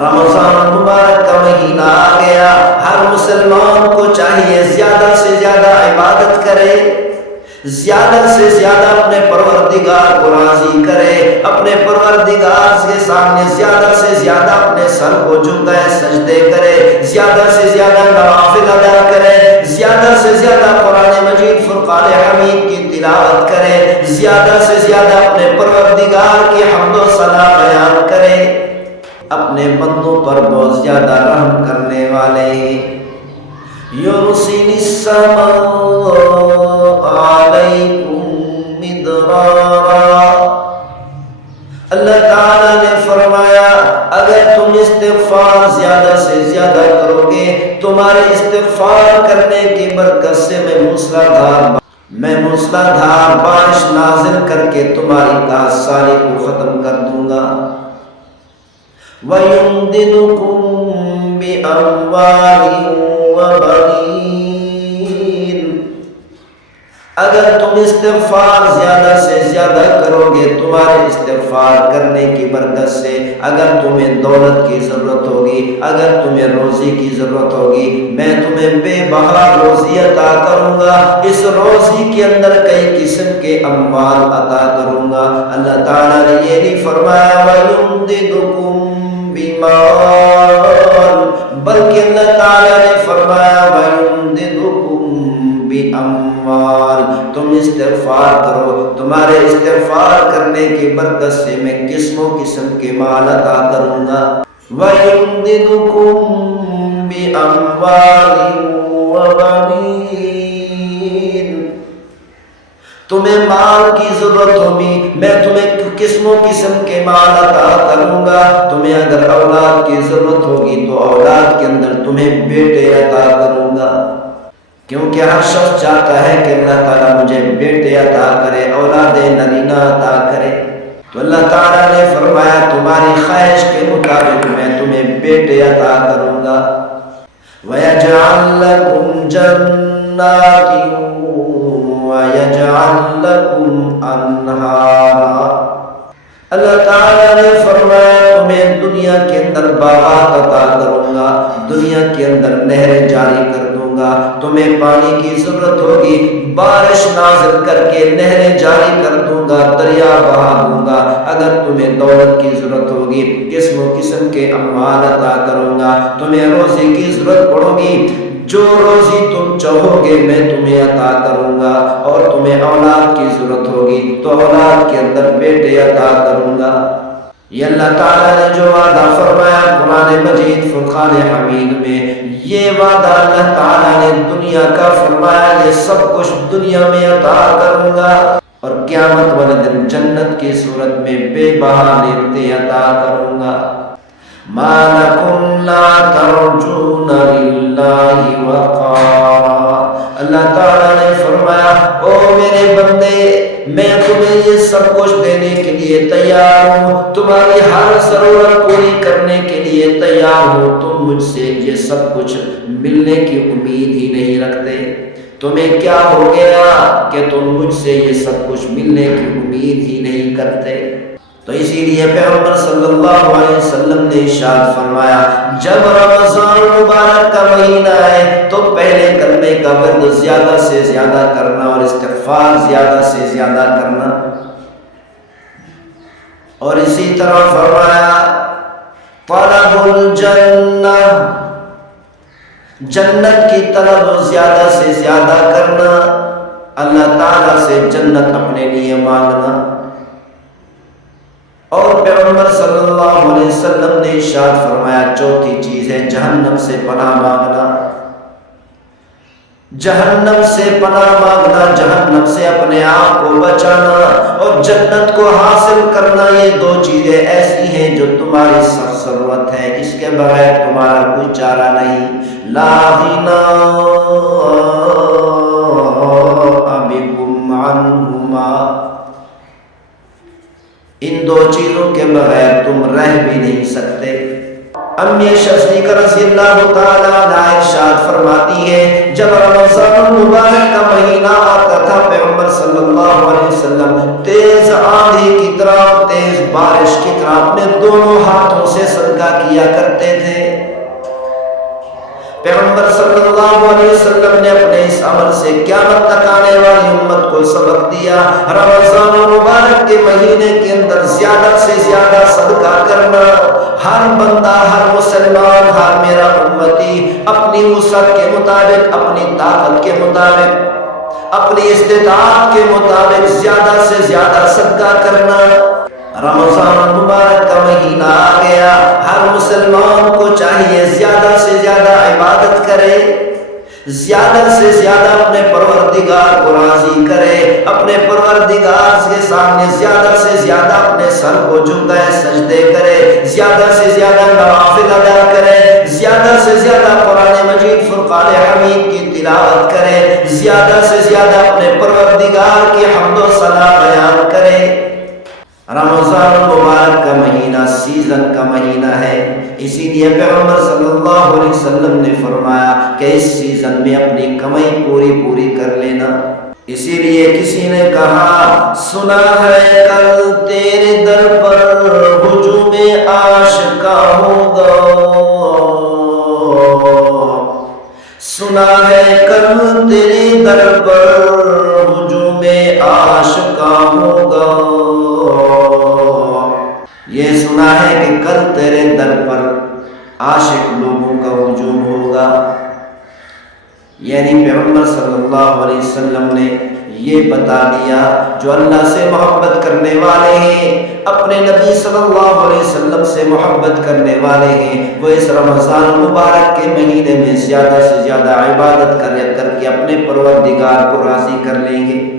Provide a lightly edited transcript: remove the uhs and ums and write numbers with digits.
رمضان مبارک کا مہینہ آ گیا، ہر مسلمان کو چاہیے زیادہ سے زیادہ عبادت کرے، زیادہ سے زیادہ اپنے پروردگار کو راضی کرے، اپنے پروردگار کے سامنے زیادہ سے زیادہ اپنے سر کو جھکائے، سجدے کرے، زیادہ سے زیادہ نوافل ادا کرے، زیادہ سے زیادہ قرآن مجید فرقان حمید کی تلاوت کرے، زیادہ سے زیادہ اپنے پروردگار کی حمد و ثنا بیان کرے، اپنے بندوں پر بہت زیادہ رحم کرنے والے یرسل السماء علیکم مدرارا۔ اللہ تعالیٰ نے فرمایا اگر تم استغفار زیادہ سے زیادہ کرو گے، تمہارے استغفار کرنے کی برکت سے میں موسلادھار بارش نازل کر کے تمہاری کاج ساری کو ختم کر دوں گا۔ وَيُمْدِدُكُمْ بِأَمْوَالٍ وَبَنِينَ۔ اگر تم استغفار زیادہ سے زیادہ کرو گے، تمہارے استغفار کرنے کی برکت سے اگر تمہیں دولت کی ضرورت ہوگی، اگر تمہیں روزی کی ضرورت ہوگی، میں تمہیں بے بہا روزی عطا کروں گا، اس روزی کے اندر کئی قسم کے اموال عطا کروں گا۔ اللہ تعالیٰ نے یہ نہیں فرمایا وَيُمْدِدُكُمْ بِمَالٍ، بلکہ اللہ تعالیٰ نے فرمایا وَيُمْدِدُكُمْ بِأَمْوَالٍ، تم استغفار کرو، تمہارے استغفار کرنے کی برکت سے میں قسموں قسم کے مال عطا کروں گا۔ وَيُمْدِدُكُمْ بِأَمْوَالٍ وَبَنِينَ، تمہیں مال کی ضرورت ہوگی، میں تمہیں قسموں قسم کے مال عطا کروں گا۔ تمہیں اگر اولاد کی ضرورت ہوگی تو اولاد کے اندر تمہیں بیٹے عطا کروں گا، کیونکہ ہر شخص چاہتا ہے کہ اللہ تعالیٰ مجھے بیٹے عطا کرے، اولاد نرینہ عطا کرے۔ تو اللہ تعالیٰ نے فرمایا تمہاری خواہش کے مطابق میں تمہیں بیٹے عطا کروں گا۔ وَيَجْعَلْ لَكُمْ جَنَّاتٍ وَيَجْعَلْ لَكُمْ أَنْهَارًا، اللہ تعالیٰ نے فرمایا تمہیں دنیا کے اندر باغات عطا کروں گا، دنیا کے اندر نہریں جاری کر دوں گا، تمہیں پانی کی ضرورت ہوگی، بارش نازل کر کے نہریں جاری کر دوں گا، دریا بہا دوں گا۔ اگر تمہیں دولت کی ضرورت ہوگی، قسم و قسم کے اموال عطا کروں گا۔ تمہیں روزی کی ضرورت پڑو گی، جو روزی تم چاہو گے میں تمہیں عطا کروں گا، اور تمہیں اولاد کی ضرورت ہوگی تو اولاد کے اندر بیٹے عطا کروں گا۔ یہ اللہ تعالیٰ نے جو وعدہ فرمایا قرآن مجید فرقان حمید میں، یہ وعدہ اللہ تعالیٰ نے دنیا کا فرمایا، یہ سب کچھ دنیا میں عطا کروں گا، اور قیامت والے دن جنت کی صورت میں بے بہا نعمتیں عطا کروں گا۔ مَا لَكُمْ لَا تَرْجُونَ لِلَّهِ وَقَارًا، اللہ تعالیٰ نے فرمایا او میرے بندے، میں تمہیں یہ سب کچھ دینے کے لیے تیار ہوں، تمہاری ہر ضرورت پوری کرنے کے لیے تیار ہوں، تم مجھ سے یہ سب کچھ ملنے کی امید ہی نہیں رکھتے۔ تمہیں کیا ہو گیا کہ تم مجھ سے یہ سب کچھ ملنے کی امید ہی نہیں کرتے؟ تو اسی لیے پیغمبر صلی اللہ علیہ وسلم نے ارشاد فرمایا جب رمضان مبارک کا مہینہ ہے تو پہلے کرنے کا ورد زیادہ سے زیادہ کرنا اور استغفار زیادہ سے زیادہ کرنا، اور اسی طرح فرمایا طلب الجنہ، جنت کی طلب زیادہ سے زیادہ کرنا، اللہ تعالیٰ سے جنت اپنے لیے مانگنا۔ اور پیغمبر صلی اللہ علیہ وسلم نے ارشاد فرمایا چوتھی چیز ہے جہنم سے پناہ مانگنا، جہنم سے پناہ مانگنا، جہنم سے اپنے آپ کو بچانا اور جنت کو حاصل کرنا۔ یہ دو چیزیں ایسی ہیں جو تمہاری سخت ضرورت ہے، اس کے بغیر تمہارا کوئی چارہ نہیں۔ لا غنی بکم عنہما، ان دو چیزوں کے بغیر تم رہ بھی نہیں سکتے۔ امی شفیق رضی اللہ تعالیٰ عنہ ارشاد فرماتی ہے جب رمضان المبارک کا مہینہ آتا تھا پیغمبر صلی اللہ علیہ وسلم تیز آندھی کی طرح تیز بارش کی طرح اپنے دونوں ہاتھوں سے صدقہ کیا کرتے تھے۔ پیغمبر صلی اللہ علیہ وسلم نے اپنے اس عمل سے قیامت تک آنے والی امت کو سبق دیا، رمضان المبارک کے مہینے کے اندر زیادہ سے زیادہ صدقہ کرنا۔ ہر بندہ، ہر مسلمان، ہر میرا امتی اپنی وسعت کے مطابق، اپنی طاقت کے مطابق، اپنی استطاعت کے مطابق زیادہ سے زیادہ صدقہ کرنا۔ رمضان مبارک کا مہینہ آ گیا، ہر مسلمان کو چاہیے زیادہ سے زیادہ عبادت کرے، زیادہ سے زیادہ اپنے پروردگار کو راضی کرے، اپنے پروردگار کے سامنے زیادہ سے زیادہ اپنے سر کو جھکائے، سجدے کرے، زیادہ سے زیادہ نوافل ادا کرے، زیادہ سے زیادہ قرآن مجید فرقان حمید کی تلاوت کرے، زیادہ سے زیادہ اپنے پروردگار کی حمد و ثنا بیان کرے۔ رمضان المبارک کا مہینہ سیزن کا مہینہ ہے، اسی لیے پیغمبر صلی اللہ علیہ وسلم نے فرمایا کہ اس سیزن میں اپنی کمائی پوری کر لینا۔ اسی لیے کسی نے کہا سنا ہے کل تیرے در پر ہجوم عاشقاں ہوگا، سنا ہے کل تیرے در پر ہجوم عاشقاں ہوگا، یہ سنا ہے کہ کل تیرے در پر عاشق لوگوں کا ہجوم ہوگا۔ یعنی پیغمبر صلی اللہ علیہ وسلم نے یہ بتا دیا جو اللہ سے محبت کرنے والے ہیں، اپنے نبی صلی اللہ علیہ وسلم سے محبت کرنے والے ہیں، وہ اس رمضان مبارک کے مہینے میں زیادہ سے زیادہ عبادت کر کے اپنے پروردگار کو راضی کر لیں گے۔